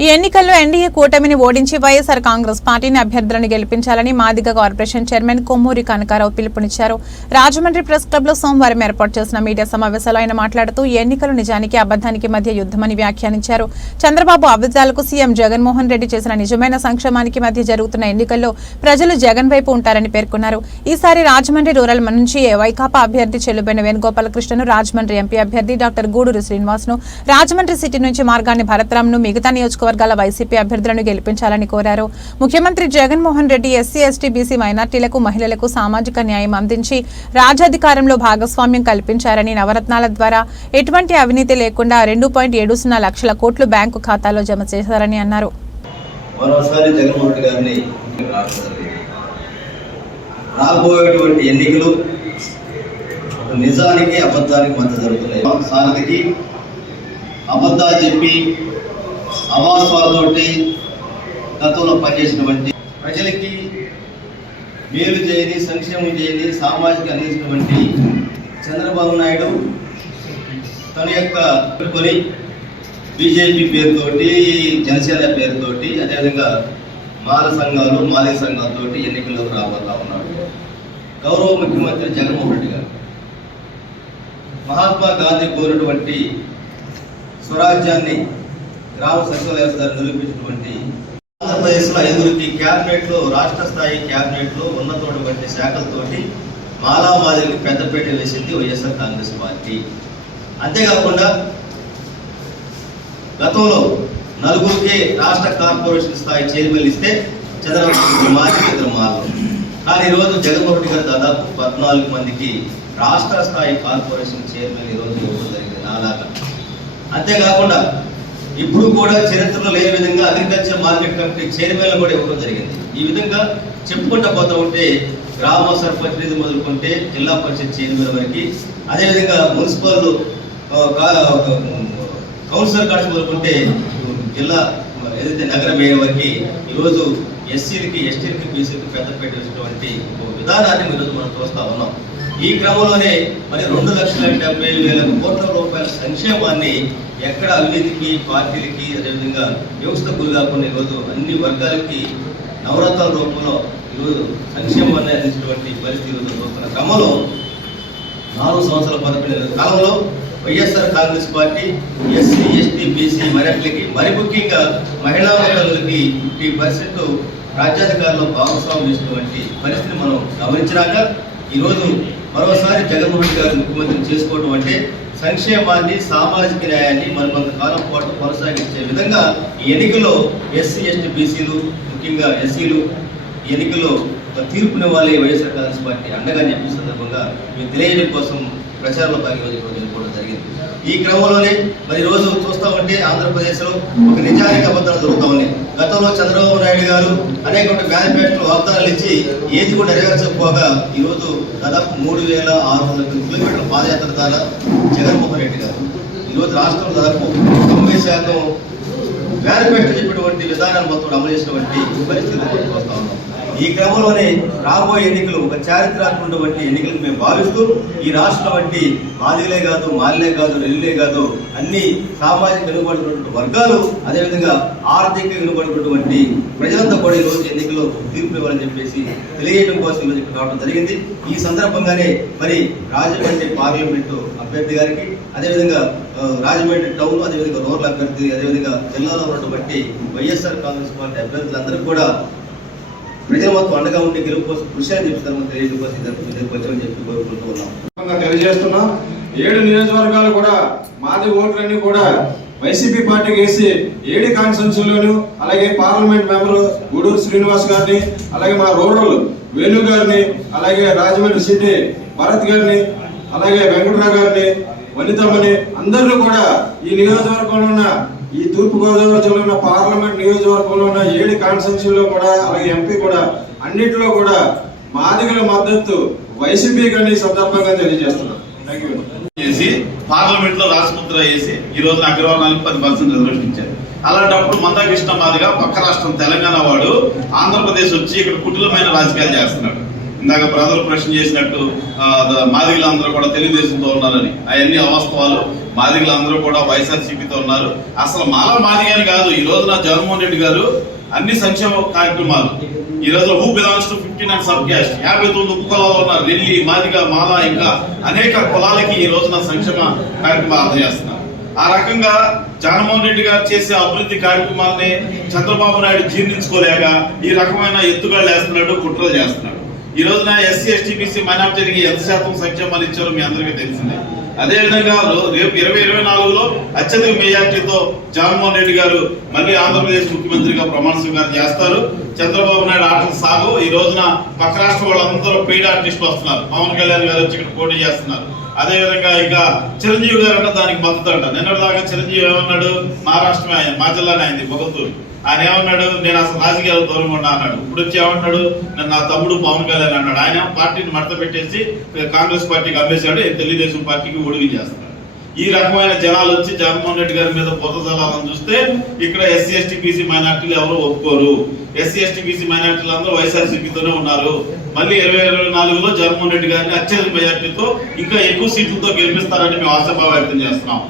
ఈ ఎన్నికల్లో ఎన్డీఏ కూటమిని ఓడించి వైఎస్ఆర్ కాంగ్రెస్ పార్టీని అభ్యర్థులను గెలిపించాలని మాదిగ కార్పొరేషన్ చైర్మన్ కొమ్మూరి కనకారావు పిలుపునిచ్చారు. రాజమండ్రి ప్రెస్ క్లబ్లో సోమవారం ఏర్పాటు చేసిన మీడియా సమావేశంలో ఆయన మాట్లాడుతూ ఈ ఎన్నికలు నిజానికి అబద్ధానికి మధ్య యుద్ధమని వ్యాఖ్యానించారు. చంద్రబాబు అబద్ధాలకు సీఎం జగన్మోహన్ రెడ్డి చేసిన నిజమైన సంక్షేమానికి మధ్య జరుగుతున్న ఎన్నికల్లో ప్రజలు జగన్ వైపు ఉంటారని పేర్కొన్నారు. ఈసారి రాజమండ్రి రూరల్ నుంచి వైకాపా అభ్యర్థి చెల్లుబైన వేణుగోపాలకృష్ణను రాజమండ్రి ఎంపీ అభ్యర్థి డాక్టర్ గూడూరు శ్రీనివాస్ను రాజమండ్రి సిటీ నుంచి మార్గాన్ని భరతరామ్ను మిగతా నియోజకవర్గాల వైసీపీ అభ్యర్థులను గెలిపించాలని కోరారు. ముఖ్యమంత్రి Jaganmohan Reddy SC ST BC మైనార్టీలకు మహిళలకు సామాజిక న్యాయం అందించి రాజ్యాధికారంలో భాగస్వామ్యం కల్పించారని నవరత్నాల ద్వారా ఎటువంటి అవినీతి లేకుండా రెండు పాయింట్ ఏడు సున్నా లక్షల కోట్లు బ్యాంకు ఖాతాలో జమ చేశారని అన్నారు. రాబోయేటువంటి ఎన్నికలు నిజానికి అబద్ధానికి మధ్య జరుగుతున్నాయి. సారథికి అబద్ధాలు చెప్పి అవాస్తవాలతోటి గతంలో పనిచేసినటువంటి ప్రజలకి మేలు చేయని సంక్షేమం చేయని సామాజిక అందించినటువంటి చంద్రబాబు నాయుడు తన యొక్క కొని బీజేపీ పేరుతోటి జనసేన పేరుతోటి అదేవిధంగా మాల సంఘాలు మాదిక సంఘాలతోటి ఎన్నికల్లోకి రాబోతా ఉన్నాడు గౌరవ ముఖ్యమంత్రి జగన్మోహన్ రెడ్డి గారు మహాత్మా గాంధీ కోరినటువంటి స్వరాజ్యాన్ని గ్రామ సచివాలయ వ్యవస్థ నిరూపించినటువంటి ఆంధ్రప్రదేశ్లో ఐదుగురికి క్యాబినెట్లో రాష్ట్ర స్థాయి క్యాబినెట్లో ఉన్నటువంటి శాఖలతోటి మాలా మాదిరికి పెద్దపేట వేసింది వైఎస్ఆర్ కాంగ్రెస్ పార్టీ. అంతేకాకుండా గతంలో నలుగురికి రాష్ట్ర కార్పొరేషన్ స్థాయి చైర్మన్ ఇస్తే చంద్రబాబు మాజీ ఇద్దరు మాలో. కానీ ఈరోజు జగన్మోహన్ గారు దాదాపు పద్నాలుగు మందికి రాష్ట్ర స్థాయి కార్పొరేషన్ చైర్మన్ ఈరోజు ఇవ్వడం జరిగింది నాలాగా. అంతేకాకుండా ఇప్పుడు కూడా చరిత్రలో లేని విధంగా అగ్రికల్చర్ మార్కెట్ కమిటీ చైర్మన్ కూడా ఇవ్వడం జరిగింది. ఈ విధంగా చెప్పుకుంటా పోతా ఉంటే గ్రామ సర్పంచ్ నిధి మొదలుకుంటే జిల్లా పరిషత్ చైర్మన్ వరకు అదేవిధంగా మున్సిపల్ కౌన్సిలర్ కార్డ్స్ మొదలుకుంటే జిల్లా ఏదైతే నగర మేయర్ వరకు ఈరోజు ఎస్సీలకి ఎస్టీలకి బీసీలకి పెద్దపేట వేసినటువంటి ఒక విధానాన్ని ఈరోజు మనం చూస్తా ఉన్నాం. ఈ క్రమంలోనే మరి రెండు లక్షల డెబ్బై వేల కోట్ల రూపాయల సంక్షేమాన్ని ఎక్కడ అవినీతికి పార్టీలకి అదేవిధంగా వ్యవస్థ గురి కాకుండా ఈరోజు అన్ని వర్గాలకి నవరత్నాల రూపంలో ఈరోజు సంక్షేమాన్ని అందించినటువంటి పరిస్థితి ఈరోజు వస్తున్న క్రమంలో నాలుగు సంవత్సరాల పదకొండు కాలంలో YSR Congress party SC ST BC మైనార్టీలకి మరి ముఖ్యంగా మహిళా మహిళలకి ఈ పరిస్థితులు రాజ్యాధికారులు భాగస్వామ్యం చేసినటువంటి పరిస్థితిని మనం గమనించినాక ఈరోజు మరోసారి జగన్మోహన్ గారు ముఖ్యమంత్రి చేసుకోవడం అంటే సంక్షేమాన్ని సామాజిక న్యాయాన్ని మరి కొంతకాలం పాటు కొనసాగించే విధంగా ఈ ఎన్నికలో ఎస్సీ ఎస్టీ బీసీలు ముఖ్యంగా ఎస్సీలు ఎన్నికలో తీర్పుని ఒక తీర్పునివ్వాలి వైఎస్ఆర్ కాంగ్రెస్ పార్టీ అండగా చెప్పిన సందర్భంగా మేము తెలియజేయడం కోసం ప్రచారంలో భాగంగా జరిగింది. ఈ క్రమంలోనే మరి రోజు చూస్తా ఉంటే ఆంధ్రప్రదేశ్లో ఒక నిజానికి అబద్ధాలు జరుగుతా ఉన్నాయి. గతంలో చంద్రబాబు నాయుడు గారు అనేక మేనిఫెస్టో వాగ్దానాలు ఇచ్చి ఏది కూడా నెరవేర్చకపోగా ఈ రోజు దాదాపు మూడు వేల ఆరు వందల కిలోమీటర్ల పాదయాత్ర ద్వారా జగన్మోహన్ రెడ్డి గారు ఈరోజు రాష్ట్రంలో దాదాపు తొంభై శాతం మేనిఫెస్టో చెప్పినటువంటి విధానాలు మొత్తం అమలు చేసినటువంటి పరిస్థితి మనం ఉన్నాం. ఈ క్రమంలోనే రాబోయే ఎన్నికలు ఒక చారిత్రాత్మకటువంటి ఎన్నికలు మేము భావిస్తూ ఈ రాష్ట్రం వంటి మాదిలే కాదు మాలిలే కాదు రెల్లిలే కాదు అన్ని సామాజిక వెనుకబడినటువంటి వర్గాలు అదేవిధంగా ఆర్థిక వెనుకబడినటువంటి ప్రజలంతా కూడా ఈరోజు ఎన్నికలు తీర్పు ఇవ్వాలని చెప్పేసి తెలియజేయడం కోసం ఈరోజు ఇక్కడ రావడం జరిగింది. ఈ సందర్భంగానే మరి రాజమండ్రి పార్లమెంటు అభ్యర్థి గారికి అదేవిధంగా రాజమండ్రి టౌన్ అదేవిధంగా రూరల్ అభ్యర్థి అదేవిధంగా జిల్లాలో ఉన్నటువంటి వైఎస్ఆర్ కాంగ్రెస్ పార్టీ అభ్యర్థులందరికీ కూడా ప్రజలు మొత్తం అండగా ఉండి గెలుపు కోసం కృషి అని చెప్పి తనకు వచ్చామని చెప్పి కోరుకుంటూ ఉన్నాం. తెలియజేస్తున్నాం. ఏడు నియోజకవర్గాలు కూడా మాది ఓట్లన్నీ కూడా వైసీపీ పార్టీకి వేసి ఏడు కాన్స్టిట్యూన్సీలోను అలాగే పార్లమెంట్ మెంబరు గూడూరు శ్రీనివాస్ గారిని అలాగే మా రూరల్ వేణు గారిని అలాగే రాజమండ్రి సిటీ భరత్ గారిని అలాగే వెంకటరావు గారిని వనితమ్మని అందరినీ కూడా ఈ నియోజకవర్గంలో ఉన్న ఈ తూర్పుగోదావరి జిల్లా ఉన్న పార్లమెంట్ నియోజకవర్గంలో ఉన్న ఏడు కాన్స్టిట్యూన్సీలో కూడా అలాగే ఎంపీ కూడా అన్నింటిలో కూడా మాదిగల మద్దతు వైసీపీకి అని సందర్భంగా తెలియజేస్తున్నాం. చేసి పార్లమెంట్లో రాజముద్ర వేసి ఈ రోజు అగ్రవర్ణానికి పది పర్సెంట్ రిజర్వేషన్ ఇచ్చారు. అలాంటప్పుడు మందాకృష్ణ మాదిగా పక్క రాష్ట్రం తెలంగాణ వాడు ఆంధ్రప్రదేశ్ వచ్చి ఇక్కడ కుటిలమైన రాజకీయాలు చేస్తున్నాడు. ఇందాక బ్రదర్ ప్రశ్న చేసినట్టు ఆ, మాదిగలందరూ కూడా తెలుగుదేశంతో ఉన్నారని. అవన్నీ అవాస్తవాలు. మాదిగలు కూడా వైఎస్ఆర్సీపీతో ఉన్నారు. అసలు మాలా మాదిగాని కాదు. ఈ రోజున జగన్మోహన్ రెడ్డి గారు అన్ని సంక్షేమ కార్యక్రమాలు ఈ రోజు who belongs to fifteen and sub caste యాభై తొమ్మిది ఉప కులాలు ఉన్నారు. ఢిల్లీ మాదిగ మాల ఇంకా అనేక కులాలకి ఈ రోజున సంక్షేమ కార్యక్రమాలు అందజేస్తున్నారు. ఆ రకంగా జగన్మోహన్ రెడ్డి గారు చేసే అభివృద్ధి కార్యక్రమాలని చంద్రబాబు నాయుడు జీర్ణించుకోలేక ఈ రకమైన ఎత్తుగడలు వేస్తున్నాడు కుట్రలు చేస్తున్నాడు. ఈ రోజున ఎస్సీ ఎస్టీ బీసీ మైనార్టీలకి ఎంత శాతం సంక్షేమాలు ఇచ్చారో మీ అందరికీ తెలిసిందే. అదే విధంగా రేపు ఇరవై ఇరవై నాలుగులో అత్యధిక మెజార్టీతో జగన్మోహన్ రెడ్డి గారు మళ్ళీ ఆంధ్రప్రదేశ్ ముఖ్యమంత్రిగా ప్రమాణ స్వీకారం చేస్తారు. చంద్రబాబు నాయుడు ఆటలు సాగు. ఈ రోజున పక్క రాష్ట్ర వాళ్ళందరూ పెయిడ్ ఆర్టిస్టులు వస్తున్నారు. పవన్ కళ్యాణ్ గారు వచ్చి ఇక్కడ పోటీ చేస్తున్నారు. అదేవిధంగా ఇక చిరంజీవి గారు అంటే దానికి మద్దతు అంట. నిన్నటిదాకా చిరంజీవి ఏమన్నాడు? మహారాష్ట్ర ఆయన మా జిల్లానే అయింది బొగతూరు ఆయన ఏమన్నాడు? నేను అసలు రాజకీయాలు దూరంగా ఉన్నా అన్నాడు. ఇప్పుడు వచ్చి ఏమన్నాడు? నేను నా తమ్ముడు పవన్ కళ్యాణ్ అన్నాడు. ఆయన పార్టీని మడత పెట్టేసి కాంగ్రెస్ పార్టీకి అమ్మేశాడు. తెలుగుదేశం పార్టీకి ఒడిగి చేస్తున్నాడు. ఈ రకమైన జనాలు వచ్చి జగన్మోహన్ రెడ్డి గారి మీద బురద జలాలను చూస్తే ఇక్కడ ఎస్సీ ఎస్టీ బీసీ మైనార్టీలు ఎవరు ఒప్పుకోరు. ఎస్సీ ఎస్టీ బీసీ మైనార్టీలు అందరూ వైఎస్ఆర్సీపీతోనే ఉన్నారు. మళ్ళీ ఇరవై ఇరవై నాలుగులో జగన్మోహన్ రెడ్డి గారిని అత్యధిక మెజార్టీతో ఇంకా ఎక్కువ సీట్లతో గెలిపిస్తారని మేము ఆశాభావం వ్యక్తం చేస్తున్నాం.